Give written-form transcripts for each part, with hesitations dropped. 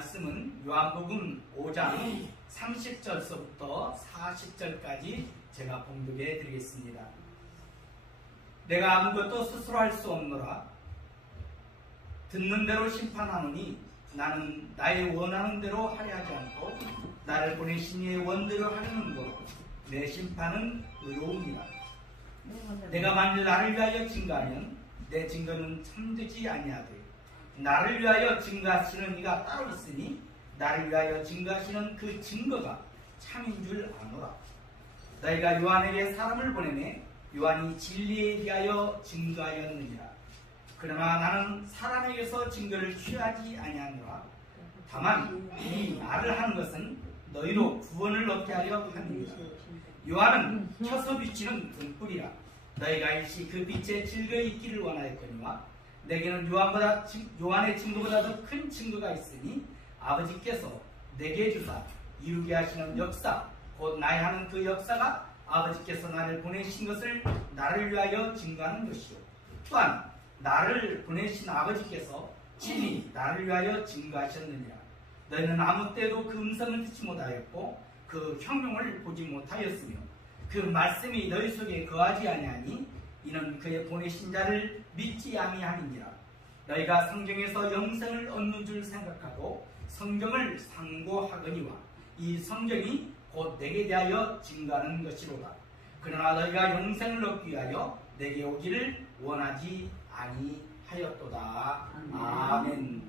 말씀은 요한복음 5장 30절서부터 40절까지 제가 봉독해 드리겠습니다. 내가 아무것도 스스로 할 수 없노라. 듣는 대로 심판하노니 나는 나의 원하는 대로 하려 하지 않고 나를 보내신 이의 원대로 하려는 거로 내 심판은 의로우니라. 내가 만일 나를 위하여 증거하면 내 증거는 참되지 아니하되 나를 위하여 증거하시는 이가 따로 있으니 나를 위하여 증거하시는 그 증거가 참인 줄 아노라. 너희가 요한에게 사람을 보내매 요한이 진리에 대하여 증거하였느니라. 그러나 나는 사람에게서 증거를 취하지 아니하노라. 다만 이 말을 하는 것은 너희로 구원을 얻게 하려 함이니라. 요한은 켜서 비치는 등불이라. 너희가 일시 그 빛에 즐거이 있기를 원하였거니와 내게는 요한의 증거보다 더 큰 증거가 있으니 아버지께서 내게 주사 이루게 하시는 역사 곧 나의 하는 그 역사가 아버지께서 나를 보내신 것을 나를 위하여 증거하는 것이요 또한 나를 보내신 아버지께서 친히 나를 위하여 증거하셨느니라. 너희는 아무 때도 그 음성을 듣지 못하였고 그 형용을 보지 못하였으며 그 말씀이 너희 속에 거하지 아니하니 이는 그의 보내신 자를 믿지 아니함이니라. 너희가 성경에서 영생을 얻는 줄 생각하고 성경을 상고하거니와 이 성경이 곧 내게 대하여 증거하는 것이로다. 그러나 너희가 영생을 얻기 위하여 내게 오기를 원하지 아니하였도다. 아멘.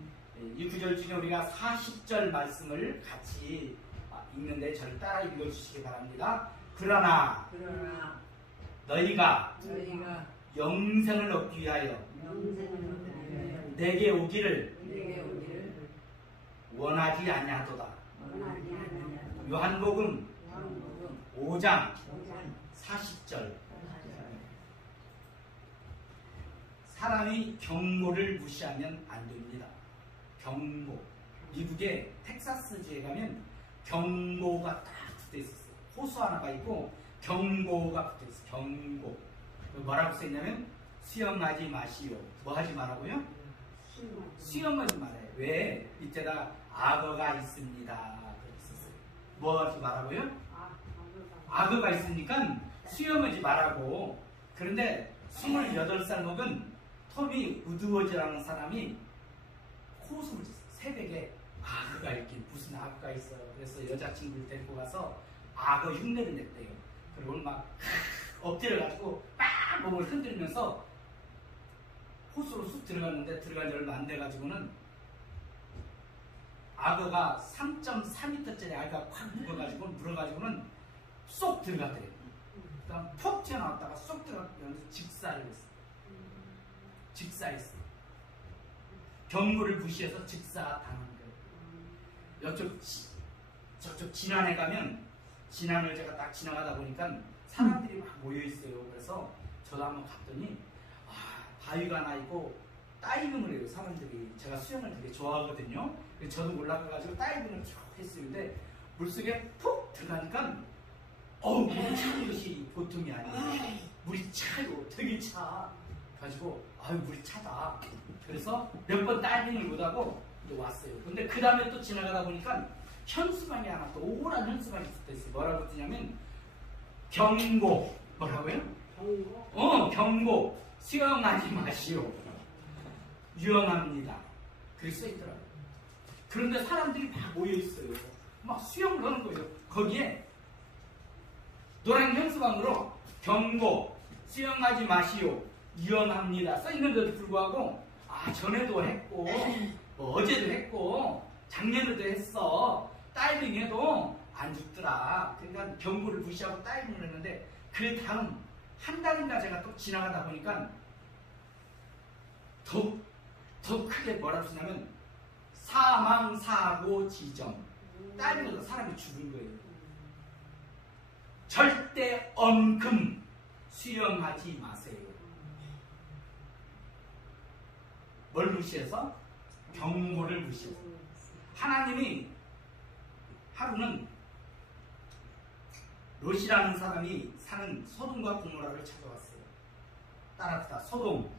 이 구절 중에 우리가 40절 말씀을 같이 읽는데 저를 따라 읽어주시기 바랍니다. 그러나 너희가 영생을 얻기 위하여 내게 오기를 원하지 아니하도다. 요한복음 5장 40절. 사람이 경고를 무시하면 안 됩니다. 경고. 미국의 텍사스주에 가면 경고가 딱 붙어 있었어요. 호수 하나가 있고 경고가 붙어 있어요. 경고. 뭐라고 써있냐면 수영하지 마시오. 뭐 하지 말라고요? 수영하지 말아요. 왜? 밑에다 악어가 있습니다. 그렇게 썼어요. 뭐 하지 말라고요? 악어가 있으니까 수영하지 말라고. 그런데 28살 먹은 톰이 우드워즈라는 사람이 호수를 쳤어요. 새벽에 악어가 있긴 무슨 악어가 있어요. 그래서 여자친구를 데리고 가서 악어 흉내를 냈대요. 그리고 막 엎드려가지고 막 몸을 흔들면서 호수로 쑥 들어갔는데 들어간 지 얼마 안 돼가지고는 악어가 3.4m짜리 악어가 확 물어가지고 물어가지고는 쏙 들어갔대요. 그다음 폭 튀어나왔다가 쏙 들어가면서 직사를 했어요. 직사했어요. 경고를 무시해서 직사당한 거예요. 저쪽 진안에 가면 진안을 제가 딱 지나가다 보니까 사람들이 막 모여있어요. 그래서 저도 한번 갔더니 바위가 하나 있고 다이빙을 해요. 사람들이. 제가 수영을 되게 좋아하거든요. 저도 올라가가지고 다이빙을 쭉 했어요. 근데 물속에 푹 들어가니까 물이 차는 것이 보통이 아니에요. 물이 차요. 되게 차. 가지고 물이 차다. 그래서 몇 번 다이빙을 못하고 왔어요. 근데 그 다음에 또 지나가다 보니까 현수막이 하나 또 오란 현수막이 붙어있어요. 뭐라고 뜨냐면 경고. 뭐라고요? 경고? 경고. 수영하지 마시오. 위험합니다. 그렇게 써있더라고요. 그런데 사람들이 막 모여있어요. 막 수영을 하는 거예요. 거기에 노란 현수막으로 경고, 수영하지 마시오, 위험합니다 써있는데도 불구하고 전에도 했고 어제도 했고 작년에도 했어. 다이빙해도 안 죽더라. 그러니까 경고를 무시하고 다이빙을 했는데 그 다음 한 달인가 제가 또 지나가다 보니까 더 크게 뭐라고 쓰냐면 사망사고 지점. 다이빙에서 사람이 죽은 거예요. 절대 엉금 수영하지 마세요. 뭘 무시해서? 경고를 무시해서. 하나님이 하루는 롯이라는 사람이 사는 소돔과 고모라를 찾아왔어요. 따라합시다. 소돔,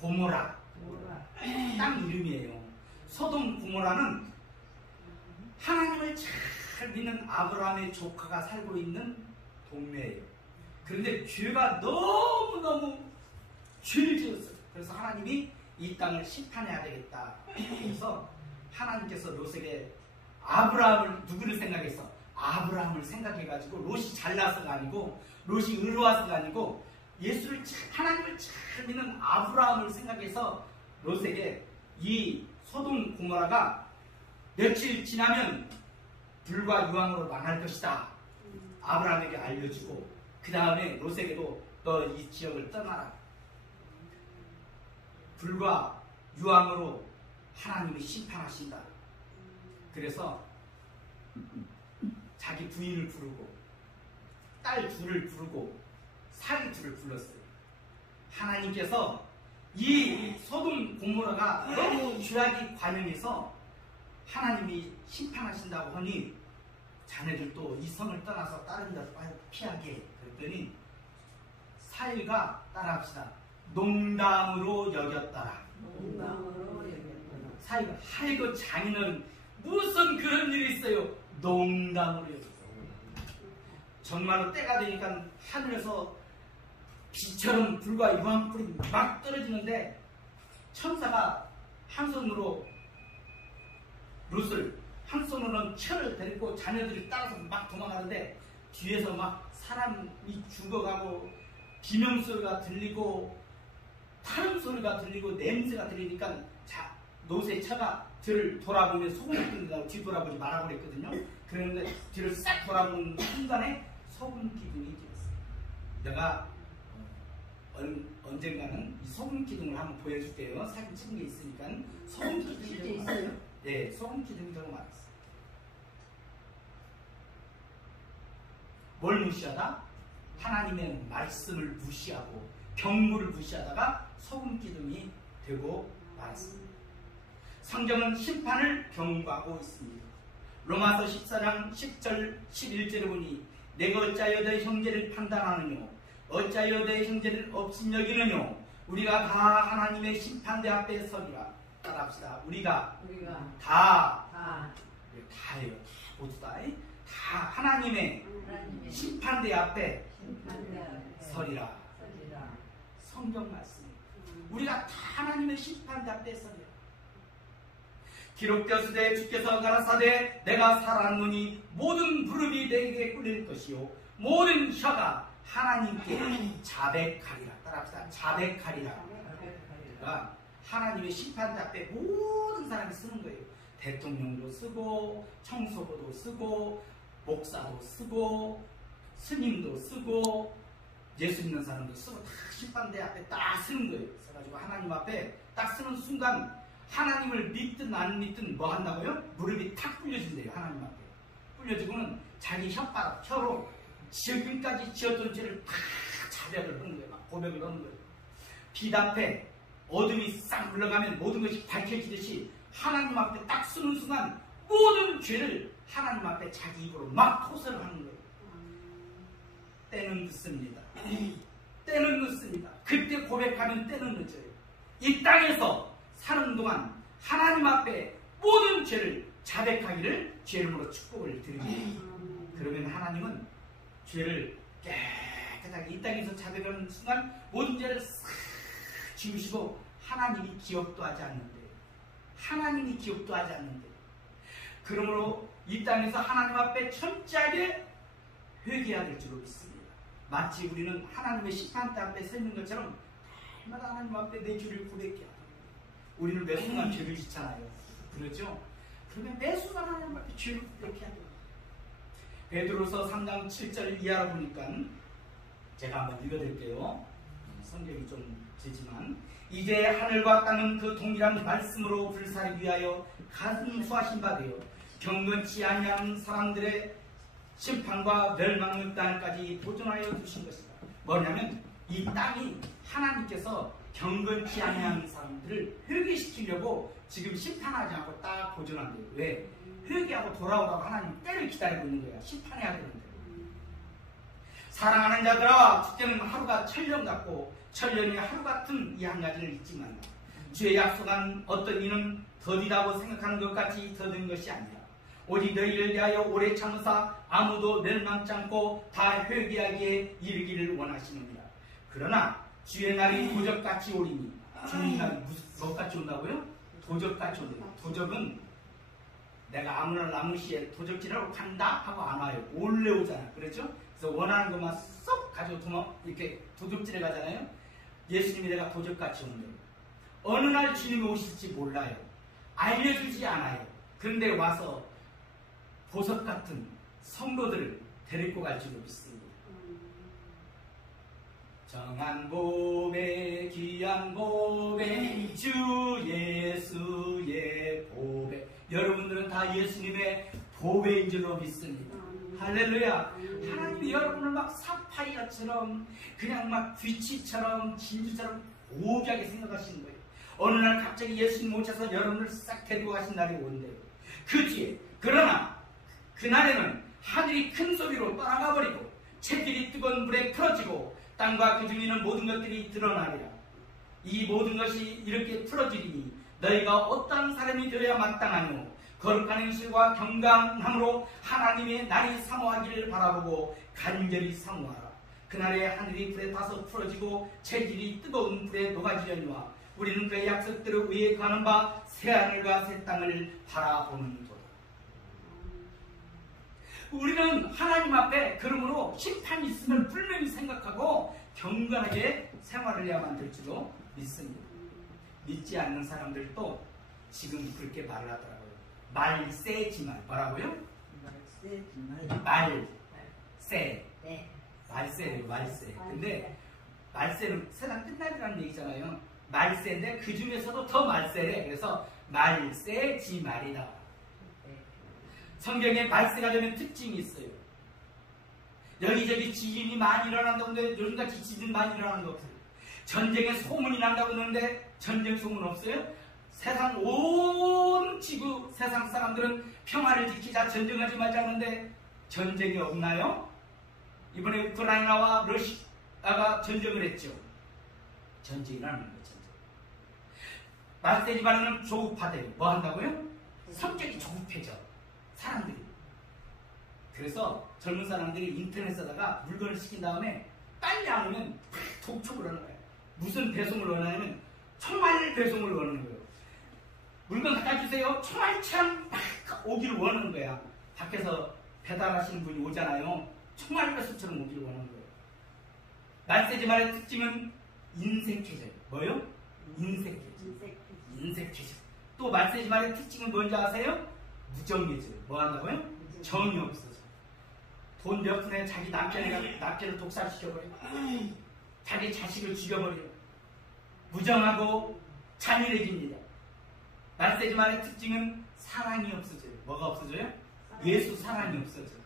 고모라. 땅 이름이에요. 소돔, 고모라는 하나님을 잘 믿는 아브라함의 조카가 살고 있는 동네예요. 그런데 죄가 너무너무 죄를 지었어요. 그래서 하나님이 이 땅을 심판해야 되겠다. 그래서 하나님께서 롯에게 아브라함을 누구를 생각해서? 아브라함을 생각해가지고 롯이 잘나서가 아니고 롯이 의로워서가 아니고 하나님을 잘 믿는 아브라함을 생각해서 롯에게 이 소돔 고모라가 며칠 지나면 불과 유황으로 망할 것이다. 아브라함에게 알려주고 그 다음에 롯에게도 너 이 지역을 떠나라. 불과 유황으로 하나님이 심판하신다. 그래서 자기 부인을 부르고 딸 둘을 부르고 사위 둘을 불렀어요. 하나님께서 이 소돔 고모라가 너무 죄악이 관영해서 하나님이 심판하신다고 하니 자네들도 이 성을 떠나서 다른 데로 피하게. 그랬더니 사위가 따라합시다. 농담으로 여겼더라. 농담으로 여겼더라. 사위가 아이고 장인어른 무슨 그런 일이 있어요. 농담으로 여겼어요. 정말로 때가 되니까 하늘에서 비처럼 불과 유황불이 막 떨어지는데 천사가 한 손으로 롯을 한 손으로는 철을 데리고 자녀들이 따라서 막 도망가는데 뒤에서 막 사람이 죽어가고 비명소리가 들리고 타는 소리가 들리고 냄새가 들리니까 롯의 차가 뒤를 돌아보면 소금이 끓는다고 뒤돌아보지 말라고 그랬거든요. 그런데 뒤를 싹 돌아보는 순간에 소금 기둥이 되었어요. 내가 언젠가는 이 소금 기둥을 한번 보여줄게요. 사진 찍은 게 있으니까. 소금 기둥이 있어요? 네, 소금 기둥이 너무 많았어요. 뭘 무시하다? 하나님의 말씀을 무시하고 경고를 무시하다가 소금 기둥이 되고 말았습니다. 성경은 심판을 경고하고 있습니다. 로마서 14장 10절 11절에 보니 내가 어찌하여 너의 형제를 판단하느뇨 어찌하여 너의 형제를 업신여기느뇨 우리가 다 하나님의 심판대 앞에 서리라. 따라합시다. 우리가 다예요. 모두 다 하나님의 심판대 앞에 서리라. 성경 말씀입니다. 우리가 다 하나님의 심판대 앞에 서리라. 기록되었으되 주께서 가라사대 내가 살았노니 모든 무릎이 내게 꿇릴 것이요 모든 혀가 하나님께 자백하리라. 따라합시다. 자백하리라. 그러니까 하나님의 심판대 앞에 모든 사람이 쓰는 거예요. 대통령도 쓰고 청소부도 쓰고 목사도 쓰고 스님도 쓰고 예수 믿는 사람도 쓰고 다 심판대 앞에 딱 쓰는 거예요. 그래가지고 하나님 앞에 딱 쓰는 순간 하나님을 믿든 안 믿든 뭐 한다고요? 무릎이 탁 꿇려진대요. 하나님 앞에 꿇려지고는 자기 혀로 지금까지 지었던 죄를 다 자백을 하는 거예요. 막 고백을 하는 거예요. 빛 앞에 어둠이 싹 물러가면 모든 것이 밝혀지듯이 하나님 앞에 딱 쓰는 순간 모든 죄를 하나님 앞에 자기 입으로 막 토설을 하는 거예요. 때는 늦습니다. 때는 늦습니다. 그때 고백하면 때는 늦어요. 이 땅에서 사는 동안 하나님 앞에 모든 죄를 자백하기를 죄름으로 축복을 드립니다. 그러면 하나님은 죄를 깨끗하게 이 땅에서 자백하는 순간 모든 죄를 싹 지우시고 하나님이 기억도 하지 않는데 하나님이 기억도 하지 않는데 그러므로 이 땅에서 하나님 앞에 철저하게 회개해야 될 줄로 믿습니다. 마치 우리는 하나님의 심판대 앞에 서 있는 것처럼 날마다 하나님 앞에 내 죄를 고백해야 합니다. 우리는 매 순간 죄를 짓잖아요. 그렇죠? 그러면 매 순간 하나님 앞에 죄를 고백해야 됩니다. 베드로서 3장 7절 이하로 보니까 제가 한번 읽어드릴게요. 성경이 좀 되지만 이제 하늘과 땅은 그 동일한 말씀으로 불사르기 위하여 간수하신 바 되어 경건치 아니한 사람들의 심판과 멸망의 땅까지 보존하여 두신 것이다. 뭐냐면 이 땅이 하나님께서 경건치 아니한 사람들을 회개시키려고 지금 심판하지 않고 딱 보존한대요. 왜? 회개하고 돌아오라고 하나님 때를 기다리고 있는 거야. 심판해야 되는데. 사랑하는 자들아 주께는 하루가 천년 같고 천년이 하루 같은 이 한 가지를 잊지 말라. 주의 약속한 어떤 이는 더디다고 생각하는 것 같이 더딘 것이 아니라 오직 너희를 위하여 오래 참으사 아무도 멸망치 않고 다 회개하기에 이르기를 원하시느니라. 그러나 주의 날이 도적같이 오리니. 주의 날이 무슨 것같이 온다고요? 도적같이 온다. 도적은 내가 아무나 나무시에 도적질하러 간다 하고 안 와요. 몰래 오잖아. 그렇죠? 그래서 원하는 것만 쏙 가지고 이렇게 도적질해 가잖아요. 예수님이 내가 도적같이 온다. 어느 날 주님이 오실지 몰라요. 알려주지 않아요. 그런데 와서 보석 같은 성도들을 데리고 갈 줄로 믿습니다. 정한 보배, 귀한 보배, 주 예수의 보배. 여러분들은 다 예수님의 보배인 줄로 믿습니다. 할렐루야. 하나님이 여러분을 막 사파이어처럼 그냥 막 귀치처럼 진주처럼 고귀하게 생각하시는 거예요. 어느 날 갑자기 예수님 오셔서 여러분을 싹 데리고 가신 날이 온대요. 그 뒤에 그러나 그날에는 하늘이 큰 소리로 떠나가 버리고 채들이 뜨거운 불에 풀어지고 땅과 그 중에 있는 모든 것들이 드러나리라. 이 모든 것이 이렇게 풀어지리니 너희가 어떠한 사람이 되어야 마땅하뇨. 거룩한 행실과 경강함으로 하나님의 날이 사모하기를 바라보고 간절히 사모하라. 그날에 하늘이 불에 타서 풀어지고 체질이 뜨거운 불에 녹아지려니와 우리는 그의 약속대로 위에 가는 바 새하늘과 새 땅을 바라보는 도다. 우리는 하나님 앞에 그러므로 심판이 있음을 분명히 생각하고 경건하게 생활을 해야만 될 줄로 믿습니다. 믿지 않는 사람들도 지금 그렇게 말을 하더라고요. 말세지말. 뭐라고요? 말세. 말세래요. 말세. 근데 말세는 세상 끝날이라는 얘기잖아요. 말세인데 그 중에서도 더 말세래. 그래서 말세지말이다. 성경에 말세가 되면 특징이 있어요. 여기저기 지진이 많이 일어난다고 하는데 요즘같이 지진 많이 일어나는 거 없어요. 전쟁에 소문이 난다고 하는데 전쟁 소문 없어요? 세상 온 지구 세상 사람들은 평화를 지키자 전쟁하지 말자 하는데 전쟁이 없나요? 이번에 우크라이나와 러시아가 전쟁을 했죠. 전쟁이 일어나는 거예요. 말세지말은 조급하대요. 뭐 한다고요? 성격이 조급해져. 사람들이. 그래서 젊은 사람들이 인터넷에다가 물건을 시킨 다음에 빨리 안 오면 독촉을 하는 거예요. 무슨 배송을 원하냐면 총알 배송을 원하는 거예요. 물건 갖다 주세요. 총알처럼 막 오기를 원하는 거야. 밖에서 배달하시는 분이 오잖아요. 총알 배송처럼 오기를 원하는 거예요. 말세지말의 특징은 인색해져요. 뭐요? 인색해져. 또 말세지말의 특징은 뭔지 아세요? 무정해져요. 뭐 한다고요? 정이 없어져. 돈 몇 푼에 자기 남편을 독살시켜버려. 자기 자식을 죽여버려. 무정하고 잔인해집니다. 말세지말의 특징은 사랑이 없어져요. 뭐가 없어져요? 예수 사랑이 없어져요.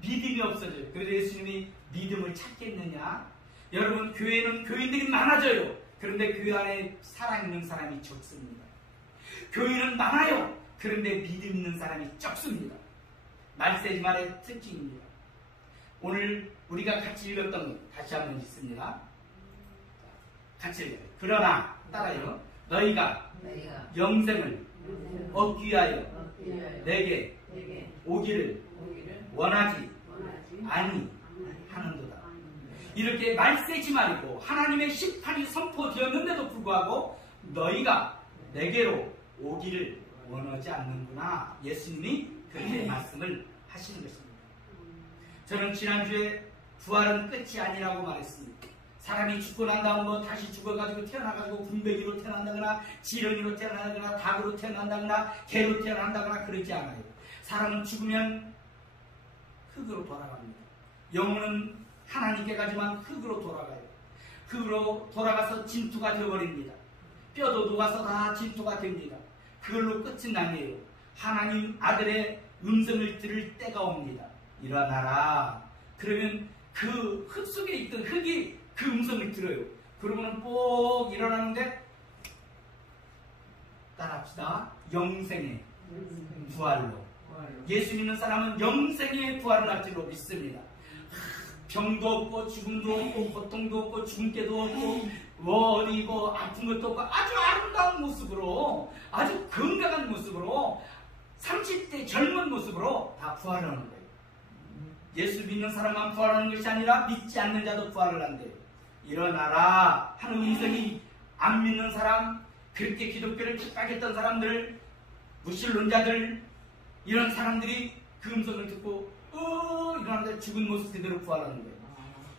믿음이 없어져요. 그래서 예수님이 믿음을 찾겠느냐? 여러분, 교회는 교인들이 많아져요. 그런데 그 안에 사랑 있는 사람이 적습니다. 교인은 많아요. 그런데 믿음 있는 사람이 적습니다. 말세지말의 특징입니다. 오늘 우리가 같이 읽었던 것 다시 한번 읽습니다. 같이 읽어요. 그러나 따라요. 너희가 영생을 얻기 위하여 내게 오기를 원하지 아니하는도다. 이렇게 말세지말이고 하나님의 심판이 선포되었는데도 불구하고 너희가 내게로 오기를 원하지 않는구나. 예수님이 그렇게 말씀을 하시는 것입니다. 저는 지난주에 부활은 끝이 아니라고 말했습니다. 사람이 죽고 난 다음 뭐 다시 죽어가지고 태어나가지고 군뱅이로 태어난다거나 지렁이로 태어난다거나 닭으로 태어난다거나 개로 태어난다거나 그러지 않아요. 사람은 죽으면 흙으로 돌아갑니다. 영혼은 하나님께 가지만 흙으로 돌아가요. 흙으로 돌아가서 진토가 되어버립니다. 뼈도 녹아서 다 진토가 됩니다. 그걸로 끝은 아니에요. 하나님 아들의 음성을 들을 때가 옵니다. 일어나라. 그러면 그 흙 속에 있던 흙이 그 음성을 들어요. 그러면 꼭 일어나는데 따라합시다. 영생의 부활로. 예수 믿는 사람은 영생의 부활을 할 줄로 믿습니다. 병도 없고 죽음도 없고 고통도 없고 죽음깨도 없고 어리고 아픈 것도 없고 아주 아름다운 모습으로 아주 건강한 모습으로 30대 젊은 모습으로 다 부활을 하는 거예요. 예수 믿는 사람만 부활하는 것이 아니라 믿지 않는 자도 부활을 한대요. 일어나라 하는 음성이 안 믿는 사람, 그렇게 기독교를 핍박했던 사람들, 무신론자들, 이런 사람들이 그 음성을 듣고 일어나는데 죽은 모습 그대로 부활하는 거예요.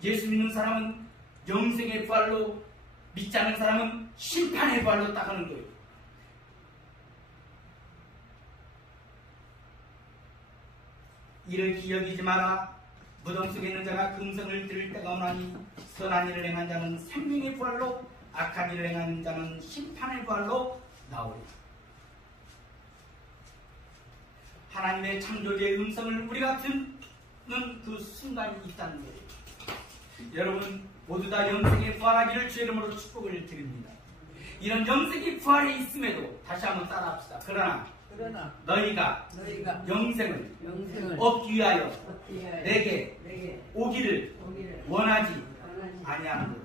예수 믿는 사람은 영생의 부활로, 믿지 않는 사람은 심판의 부활로 딱 하는 거예요. 이를 기억이지 마라. 무덤 속에 있는 자가 그 음성을 들을 때가 오나니 선한 일을 행한 자는 생명의 부활로, 악한 일을 행한 자는 심판의 부활로 나오리라. 하나님의 창조주의 음성을 우리가 듣는 그 순간이 있다는 거예요. 여러분 모두 다 영생에 부활하기를 주의 이름으로 축복을 드립니다. 이런 영생이 부활에 있음에도 다시 한번 따라합시다. 그러나 너희가 영생을 얻기 위하여 내게 오기를 원하지 아니하는 것.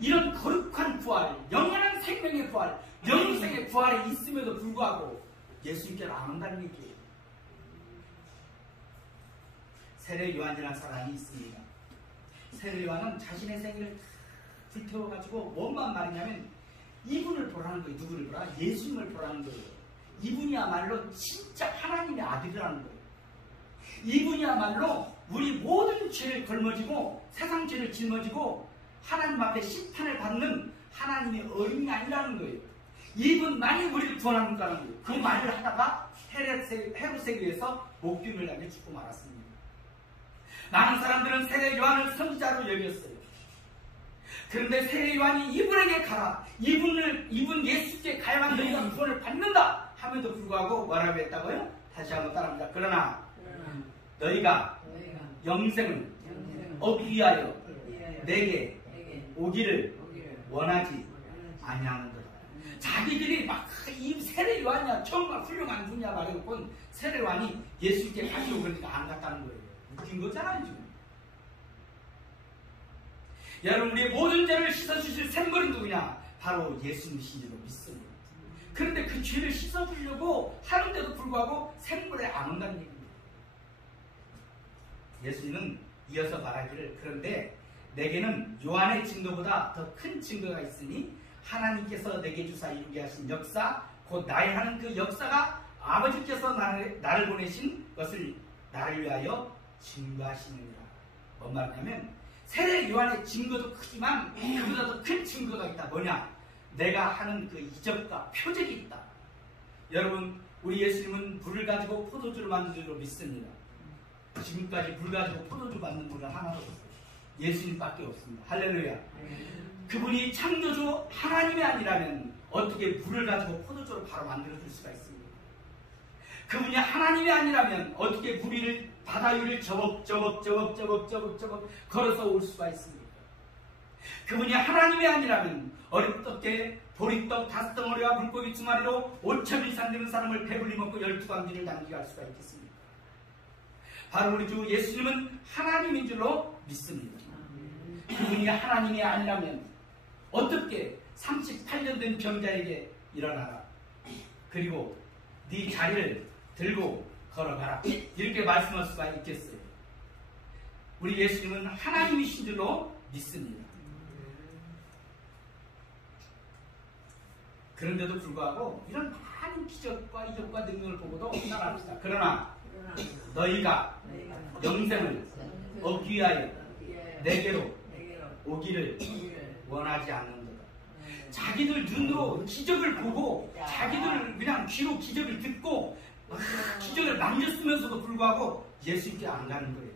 이런 거룩한 부활, 영원한 생명의 부활, 영생의 부활에 있음에도 불구하고 예수님께로 안 온다는 얘기예요. 세례 요한이라는 사람이 있습니다. 세례 요한은 자신의 생일을 불태워가지고 뭔만 말이냐면 이분을 보라는 거예요. 누구를 보라? 예수님을 보라는 거예요. 이분이야말로 진짜 하나님의 아들이라는 거예요. 이분이야말로 우리 모든 죄를 걸머지고 세상 죄를 짊어지고 하나님 앞에 심판을 받는 하나님의 어린이 아니라는 거예요. 이분만이 우리를 구원하는 거라는 거예요. 그 말을 하다가 헤롯세교에서 목숨을 당해 죽고 말았습니다. 많은 사람들은 세례 요한을 선지자로 여겼어요. 그런데 세례 요한이 이분에게 가라, 이분 예수께 가야만 너희가 구원을 받는다 함에도 불구하고 뭐라고 했다고요? 다시 한번 따라합니다. 그러나 너희가 영생을 얻기 위하여 내게 오기를 원하지 아니하는도다. 자기들이 막 이 세례 요한이야 정말 훌륭한 분이야 말해놓고 세례 요한이 예수께 가시고 그러니까 안 갔다는 거예요. 웃긴 거잖아요 지금. 여러분 우리의 모든 죄를 씻어주실 샘물은 누구냐? 바로 예수님이시로 믿습니다. 그런데 그 죄를 씻어주려고 하는데도 불구하고 샘물에 안 온다는 얘기입니다. 예수님은 이어서 말하기를 그런데 내게는 요한의 증거보다 더 큰 증거가 있으니 하나님께서 내게 주사 이루게 하신 역사, 곧 나의 하는 그 역사가 아버지께서 나를 보내신 것을 나를 위하여 증거하시느니라. 뭔 말이냐면 세례 요한의 증거도 크지만 그보다 더 큰 증거가 있다. 뭐냐? 내가 하는 그 이적과 표적이 있다. 여러분 우리 예수님은 물을 가지고 포도주를 만든 줄로 믿습니다. 지금까지 물 가지고 포도주 만든 분은 하나도 없어요. 예수님밖에 없습니다. 할렐루야. 그분이 창조주 하나님이 아니라면 어떻게 물을 가지고 포도주를 바로 만들어줄 수가 있습니까? 그분이 하나님이 아니라면 어떻게 물 위를 바다 위를 저벅저벅 걸어서 올 수가 있습니까? 그분이 하나님이 아니라면 어렵게 보리떡 5덩어리와 물고기 2마리로 5천 이상 되는 사람을 배불리 먹고 12광지를 남기게 할 수가 있겠습니까? 바로 우리 주 예수님은 하나님인 줄로 믿습니다. 그분이 하나님이 아니라면 어떻게 38년 된 병자에게 일어나라, 그리고 네 자리를 들고 걸어가라 이렇게 말씀할 수가 있겠어요? 우리 예수님은 하나님이신 줄로 믿습니다. 그런데도 불구하고 이런 많은 기적과 이적과 능력을 보고도 따라합시다. 그러나 너희가 영생을 얻기 위하여 내게로 오기를 원하지 않는다. 자기들 눈으로 기적을 보고 자기들 그냥 귀로 기적을 듣고 기적을 만졌으면서도 불구하고 예수님께 안 가는 거예요.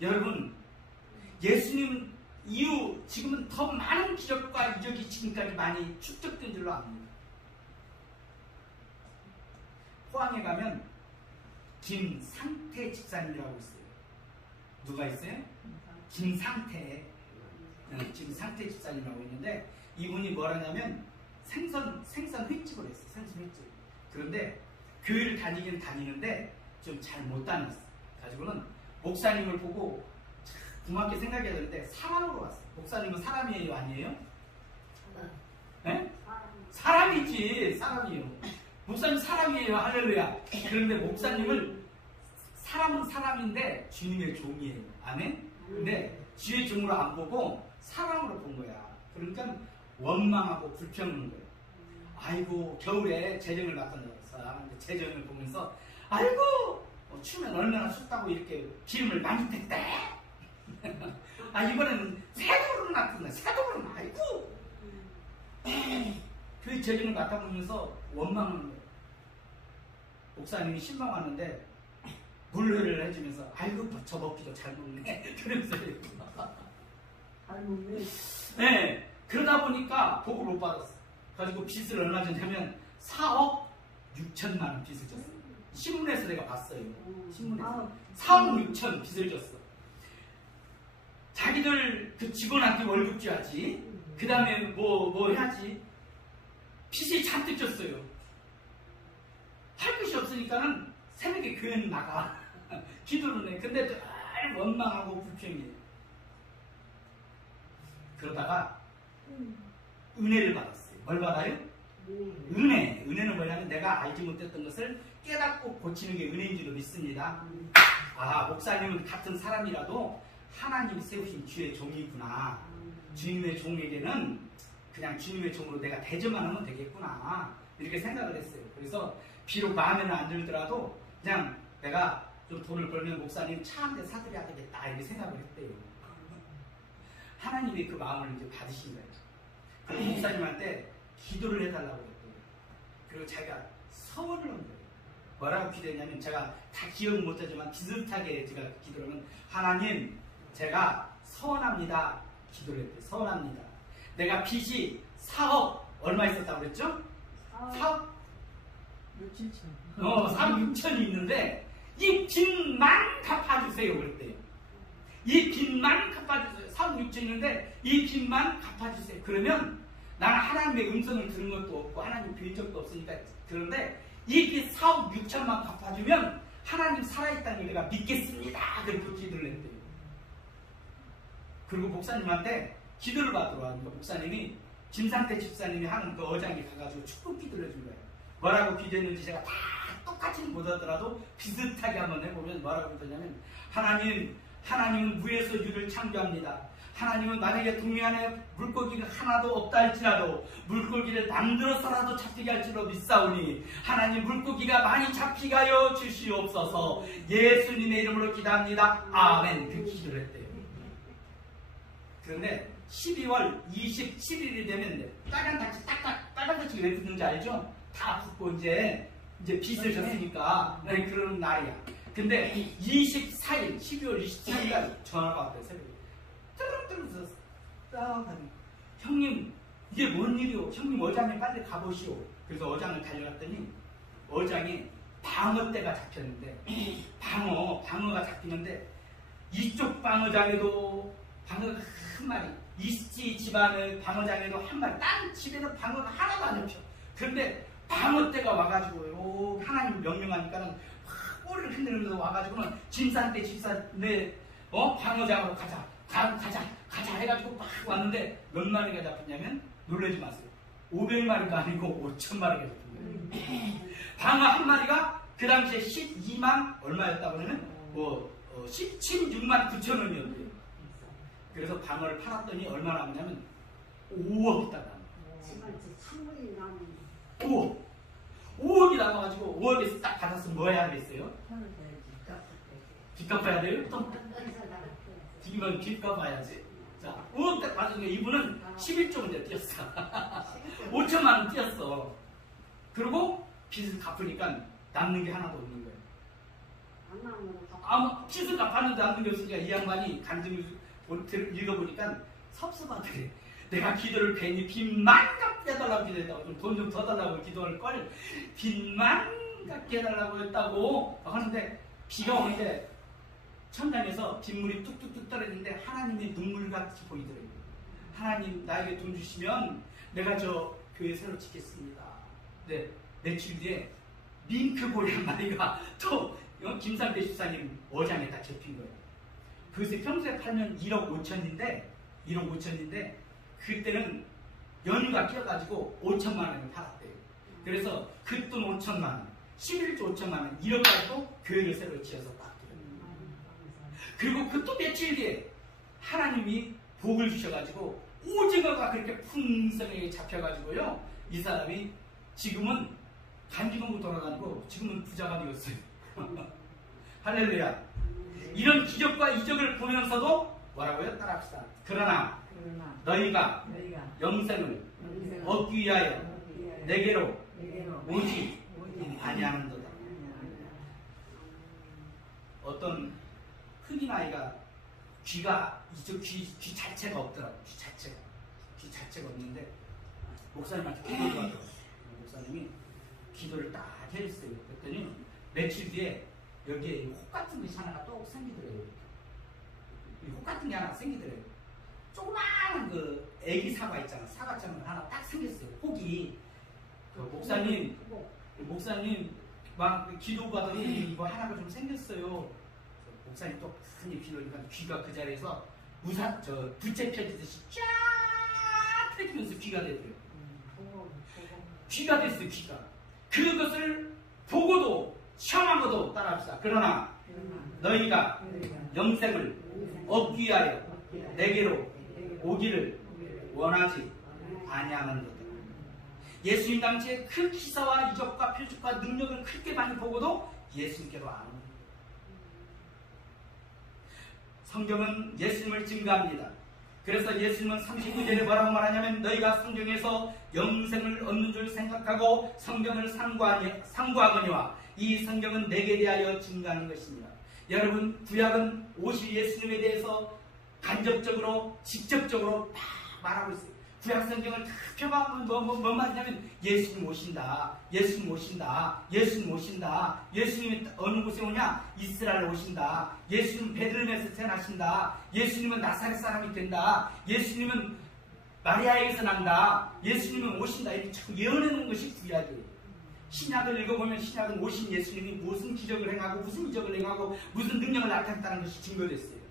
여러분 예수님 이후 지금은 더 많은 기적과 이적이 지금까지 많이 축적된 줄로 압니다. 포항에 가면 김상태 집사님이라고 있어요. 누가 있어요? 김상태 집사님이라고 있는데 이분이 뭐라냐면 생선 횟집을 했어요. 생선 횟집. 그런데 교회를 다니긴 다니는데 좀 잘 못 다녔어요. 가지고는 목사님을 보고 고맙게 생각해야 되는데 사람으로 왔어요. 목사님은 사람이에요? 아니에요? 네? 사람이지. 사람이에요. 목사님 사람이에요. 할렐루야. 그런데 목사님을 사람은 사람인데 주님의 종이에요. 아멘? 근데 주의 종으로 안 보고 사람으로 본 거야. 그러니까 원망하고 불평하는 거예요. 아이고 겨울에 재정을 맡았어. 재정을 보면서 아이고 추면 얼마나 춥다고 이렇게 기름을 많이 댔대. 아 이번에는 새도를 맡았네. 새도를 아이고 그 재정을 맡아보면서 원망하는 거예요. 목사님이 실망하는데 물회를 해주면서 아이고 저 먹기도 잘 먹네. 그러면서 잘 먹네. 네, 그러다 보니까 복을 못 받았어. 가지고 빚을 얼마 전에 하면 4억 6천만 원 빚을 졌어. 신문에서 내가 봤어요. 신문에서 4억 6천 빚을 졌어. 자기들 그 직원한테 월급 줘야지. 그 다음에 뭐 해야지. 빚이 잔뜩 졌어요. 할 것이 없으니까는 새벽에 교회는 나가. 기도를 해. 근데 늘 원망하고 불평해. 그러다가 은혜를 받았어요. 뭘 받아요? 은혜. 은혜는 뭐냐면 내가 알지 못했던 것을 깨닫고 고치는 게 은혜인 줄로 믿습니다. 아, 목사님은 같은 사람이라도 하나님이 세우신 주의 종이구나. 주님의 종에게는 그냥 주님의 종으로 내가 대접만 하면 되겠구나. 이렇게 생각을 했어요. 그래서 비록 마음에는 안 들더라도 그냥 내가 좀 돈을 벌면 목사님 차 한 대 사드려야 되겠다. 이렇게 생각을 했대요. 하나님이 그 마음을 이제 받으신 거예요. 그리고 목사님한테 기도를 해달라고 했대요. 그리고 자기가 서원을 한 거예요. 뭐라고 기도했냐면 제가 다 기억은 못하지만 비슷하게 제가 기도를 하면 하나님 제가 서원합니다. 기도를 했대요. 서원합니다. 내가 빚이 4억 얼마 있었다고 그랬죠? 4억 4억 6천이 있는데 이 빚만 갚아주세요. 그랬대요. 이 빚만 갚아주세요. 4억 6천 있는데 이 빚만 갚아주세요. 그러면 나는 하나님의 음성을 들은 것도 없고 하나님 뵌 적도 없으니까 그런데 이 빚 4억 6천만 갚아주면 하나님 살아있다는 걸 내가 믿겠습니다. 그렇게 기도를 했대요. 그리고 목사님한테 기도를 받으러 왔는데 목사님이 김상태 집사님이 하는 그 어장에 가가지고 축복 기도를 해준 거예요. 뭐라고 기도했는지 제가 다 똑같이 못하더라도 비슷하게 한번 해보면 뭐라고 기도했냐면 하나님은 무에서 유를 창조합니다. 하나님은 만약에 동미 안에 물고기가 하나도 없다 할지라도 물고기를 만들어서라도 잡히게 할지로 믿사오니 하나님 물고기가 많이 잡히게 하여 주시옵소서. 예수님의 이름으로 기도합니다. 아멘. 그 기도를 했대요. 그런데 12월 27일이 되면 빨간 다치 왜 붙는지 알죠? 다 붙고 이제 빚을 졌으니까 그런 날이야. 근데 24일 12월 24일 날 전화가 왔대요. 새벽에 뚜루뚜루 싸워가지고 형님 이게 뭔 일이오? 형님 어장에 빨리 가보시오. 그래서 어장을 달려갔더니 어장에 방어떼가 잡혔는데 방어가 잡히는데 이쪽 방어장에도 방어가 한 마리, 이스티 집안의 방어장에도 한 마리, 다른 집에는 방어가 하나도 안 잡혀. 그런데 방어떼가 와가지고 하나님 명령하니까는 꼬리를 흔들면서 와가지고는 진산대 집사네 방어장으로 가자 해가지고 막 왔는데 몇 마리가 잡혔냐면 놀라지 마세요. 500마리가 아니고 5,000마리가 잡힌 거예요. 방어 한 마리가 그 당시에 12만 얼마였다고 하면 16만 9천 원이었대요. 그래서 방어를 팔았더니 얼마 남았냐면 5억 있다가 5억이 남아가지고 5억에서 딱 받았으면 뭐 해야 되겠어요? 빚 갚아야 돼요? 이건 빚 갚아야지. 자, 5억 딱 받으니까 이분은 11조 이제 뛰었어. 5천만 원 뛰었어. 그리고 빚을 갚으니까 남는 게 하나도 없는 거예요. 빚을 갚았는데 남는 게 없으니까 이 양반이 간증을 읽어보니까 섭섭하대. 내가 기도를 괜히 빚만 갚게 해달라고 기도했다고. 돈 좀 더 달라고 기도할 걸 빚만 갚게 해달라고 했다고 하는데 비가 오는데 천장에서 빗물이 뚝뚝뚝 떨어지는데 하나님의 눈물같이 보이더라고요. 하나님 나에게 돈 주시면 내가 저 교회 새로 짓겠습니다. 네, 며칠 뒤에 밍크볼이 한 마리가 또 김상배 집사님 어장에 다 접힌 거예요. 그것이 평소에 팔면 1억 5천인데 그때는 연유가 끼어가지고 5천만 원을 팔았대요. 그래서 그 돈 5천만 원, 11조 5천만 원 1억 가지고 교회를 새로 지어서 딱 드려요. 그리고 그 또 며칠 뒤에 하나님이 복을 주셔가지고 오징어가 그렇게 풍성하게 잡혀가지고요, 이 사람이 지금은 간지건부 돌아다니고 지금은 부자가 되었어요. 할렐루야. 이런 기적과 이적을 보면서도 뭐라고요? 따라합시다. 그러나 너희가 영생을 얻기 위하여 내게로 오지 아니하는도다. 어떤 흑인 아이가 귀가 이쪽 귀 자체가 없더라고. 귀 자체가 없는데 목사님한테 기도를 하더라고. 목사님이 기도를 딱 해줬어요. 그랬더니 며칠 뒤에 여기에 혹 같은 것이 하나가 또 생기더래요. 혹 같은 게 하나 생기더래요. 조그마한 그 애기 사과 있잖아. 사과처럼 하나 딱 생겼어요. 혹이. 그 목사님 막 기도 받으니 이거 하나가 좀 생겼어요. 목사님 또 많이 기도하니까 귀가 그 자리에서 부채 펴지듯이 쫙 펴지면서 귀가 되더래요. 귀가 됐어요. 귀가. 그것을 보고도 시험하고도 따라합시다. 그러나 너희가 영생을 얻기 위하여 내게로 오기를 원하지 아니하는도다. 예수님 당시에 큰 기사와 이적과 표적과 능력을 크게 많이 보고도 예수님께로 안 옵니다. 성경은 예수님을 증거합니다. 그래서 예수님은 39절에 뭐라고 말하냐면 너희가 성경에서 영생을 얻는 줄 생각하고 성경을 상고하거니와 이 성경은 내게 대하여 증거하는 것입니다. 여러분, 구약은 오실 예수님에 대해서 간접적으로 직접적으로 막 말하고 있어요. 구약 성경을 다 펴가면 뭔 말이냐면 예수님 오신다, 예수님 오신다, 예수님 오신다. 예수님이 어느 곳에 오냐? 이스라엘 오신다. 예수님은 베들레헴에서 태어나신다. 예수님은 나사렛 사람이 된다. 예수님은 마리아에게서 난다. 예수님은 오신다. 이렇게 자꾸 예언해놓은 것이 구약이에요. 신약을 읽어보면 신약은 오신 예수님이 무슨 기적을 행하고 무슨 이적을 행하고 무슨 능력을 나타냈다는 것이 증거됐어요.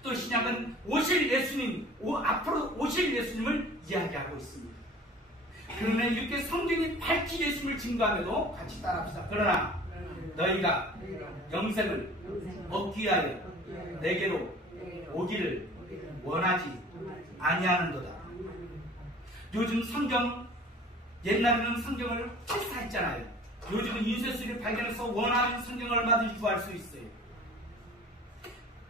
또 신약은 오실 예수님, 앞으로 오실 예수님을 이야기하고 있습니다. 그러나 이렇게 성경이 밝히 예수님을 증거하면도 같이 따라합시다. 그러나 너희가 영생을 얻기 위하여 내게로 오기를 원하지 아니하는도다. 요즘 성경, 옛날에는 성경을 필사했잖아요. 요즘은 인쇄술을 발견해서 원하는 성경을 얼마든지 구할 수 있어요.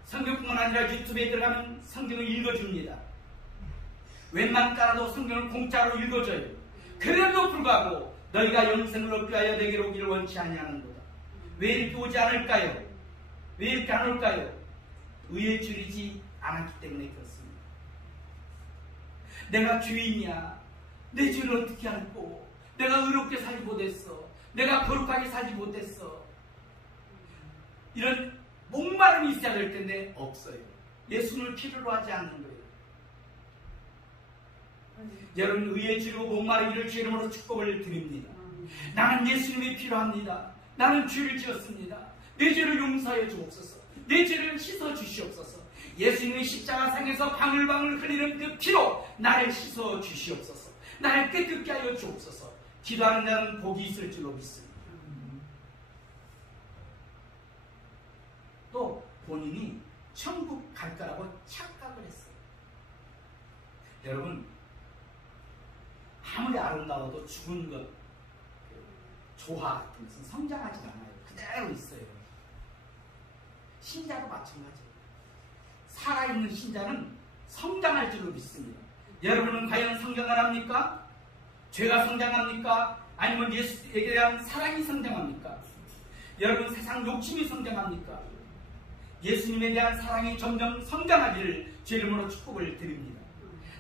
성경뿐만 아니라 유튜브에 들어가면 성경을 읽어줍니다. 웬만 따라도 성경을 공짜로 읽어줘요. 그래도 불구하고 너희가 영생을 얻기 위하여 내게로 오기를 원치 아니하는도다. 왜 이렇게 오지 않을까요? 왜 이렇게 안 올까요? 의에 줄이지 않았기 때문에 그렇습니다. 내가 죄인이야. 내 죄를 어떻게 알고? 내가 의롭게 살지 못했어. 내가 거룩하게 살지 못했어. 이런 목마름이 있어야 될 텐데 없어요. 예수님을 필요로 하지 않는 거예요. 여러분, 의에 줄이고 목마르기를 주 이름으로 축복을 드립니다. 나는 예수님이 필요합니다. 나는 죄를 지었습니다. 내 죄를 용서해 주옵소서. 내 죄를 씻어 주시옵소서. 예수님의 십자가상에서 방울방울 흘리는 그 피로 나를 씻어 주시옵소서. 나를 깨끗게 하여 주옵소서. 기도하는 자는 복이 있을 줄로 믿습니다. 또 본인이 천국 갈 거라고 착각을 했어요. 여러분, 아무리 아름다워도 죽은 것, 조화 같은 것은 성장하지 않아요. 그대로 있어요. 신자도 마찬가지예요. 살아있는 신자는 성장할 줄로 믿습니다. 여러분은 과연 성장을 합니까? 죄가 성장합니까? 아니면 예수에 대한 사랑이 성장합니까? 여러분, 세상 욕심이 성장합니까? 예수님에 대한 사랑이 점점 성장하기를 주 이름으로 축복을 드립니다.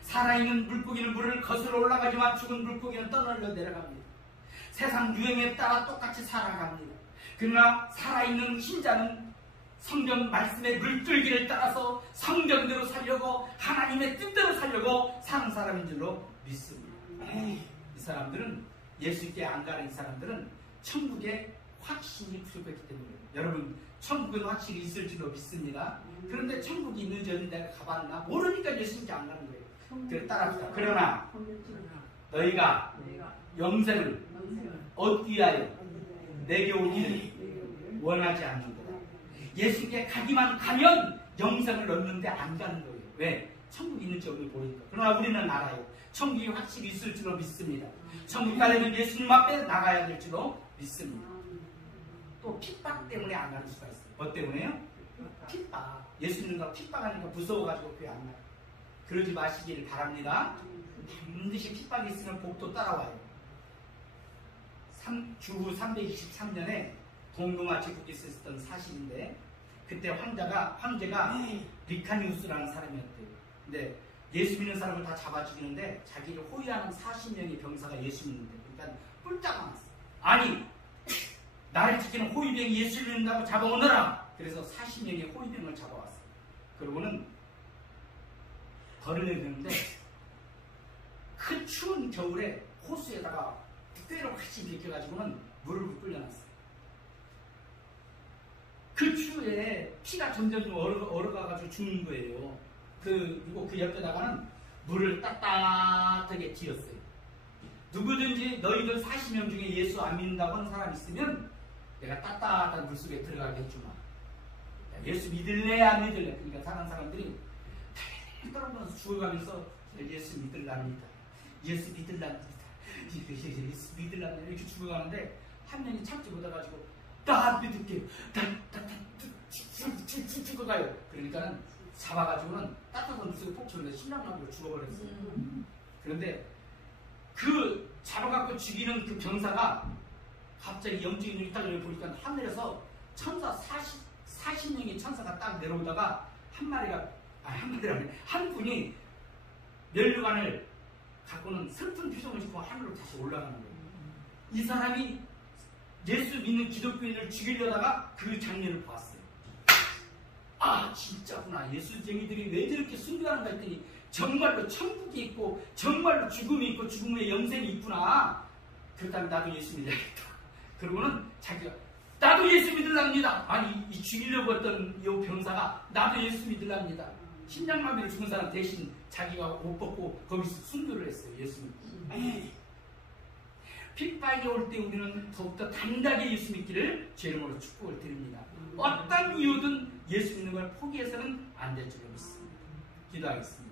살아있는 물고기는 물을 거슬러 올라가지만 죽은 물고기는 떠널려 내려갑니다. 세상 유행에 따라 똑같이 살아갑니다. 그러나 살아있는 신자는 성경 말씀의 물줄기를 따라서 성경대로 살려고 하나님의 뜻대로 살려고 사는 사람인 줄로 믿습니다. 이 사람들은, 예수께 안 가는 이 사람들은 천국에 확신이 부족했기 때문에, 여러분, 천국은 확실히 있을 줄로 믿습니다. 그런데 천국이 있는지 없는지 내가 가봤나? 모르니까 예수님께 안 가는 거예요. 그래 따라합시다. 그러나 너희가 내가 영생을 영생을 얻기 위하여 얻는 내게 오기를 내게 원하지 않는다. 예수님께 가기만 가면 영생을 얻는데 안 가는 거예요. 왜? 천국이 있는지 없는지 모르니까. 그러나 우리는 알아요. 천국이 확실히 있을 줄로 믿습니다. 천국 가려면 예수님 앞에 나가야 될 줄로 믿습니다. 또 핍박 때문에 안 가는 수가 있어요. 뭐 때문에요? 핍박. 예수님과 핍박하니까 무서워가지고 교회 안 나요. 그러지 마시기를 바랍니다. 반드시 핍박이 있으면 복도 따라와요. 주후 323년에 동로마 제국이 있었던 사실인데, 그때 황제가 리카니우스라는 사람이었대요. 근데 예수 믿는 사람을 다 잡아 죽이는데 자기를 호위하는 40명의 병사가 예수 믿는데, 그러니까 뿔짝 많았어. 아니, 나를 지키는 호위병이 예수 믿는다고 잡아오너라. 그래서 40명의 호위병을 잡아왔어요. 그러고는 벌을 내렸는데, 그 추운 겨울에 호수에다가 뼈를 같이 일으켜가지고는 물을 불려놨어요. 그 추위에 피가 점점 얼어가가지고 죽는 거예요. 그리고 그 옆에다가는 물을 따뜻하게 지었어요. 누구든지 너희들 40명 중에 예수 안 믿는다고 하는 사람 있으면 내가 따뜻한 물속에 들어가게 해주마. 예수 믿을래 안 믿을래? 그러니까 사는 사람들이 떨어져서 죽어가면서 예수 믿을랍니다. 예수 믿을랍니다. 예수 믿을랍니다. 이렇게 죽어가는데 한 명이 참지 못해가지고 나 믿을게요. 죽어가요. 그러니까는 잡아가지고는 따뜻한 물속에 폭 쳤는데 심장마비로 죽어버렸어요. 그런데 그 잡아갖고 죽이는 그 병사가 갑자기 영적인 눈이 딱 여기 보니까 하늘에서 천사 40명의 천사가 딱 내려오다가 한 분이 면류관을 갖고는 슬픈 표정을 짓고 하늘로 다시 올라가는 거예요. 이 사람이 예수 믿는 기독교인을 죽이려다가 그 장면을 보았어요. 아, 진짜구나. 예수쟁이들이 왜 저렇게 순교하는가 했더니 정말로 천국이 있고 정말로 죽음이 있고 죽음의 영생이 있구나. 그렇다면 나도 예수 믿어야겠다. 그러고는 자기가 나도 예수 믿으랍니다. 아니, 이 죽이려고 했던 이 병사가 나도 예수 믿으랍니다. 심장마비로 죽은 사람 대신 자기가 옷 벗고 거기서 순교를 했어요. 예수 믿고. 핍박이 올 때 우리는 더욱더 단단하게 예수 믿기를 제 이름으로 축복을 드립니다. 어떤 이유든 예수 믿는 걸 포기해서는 안 될 줄로 믿습니다. 기도하겠습니다.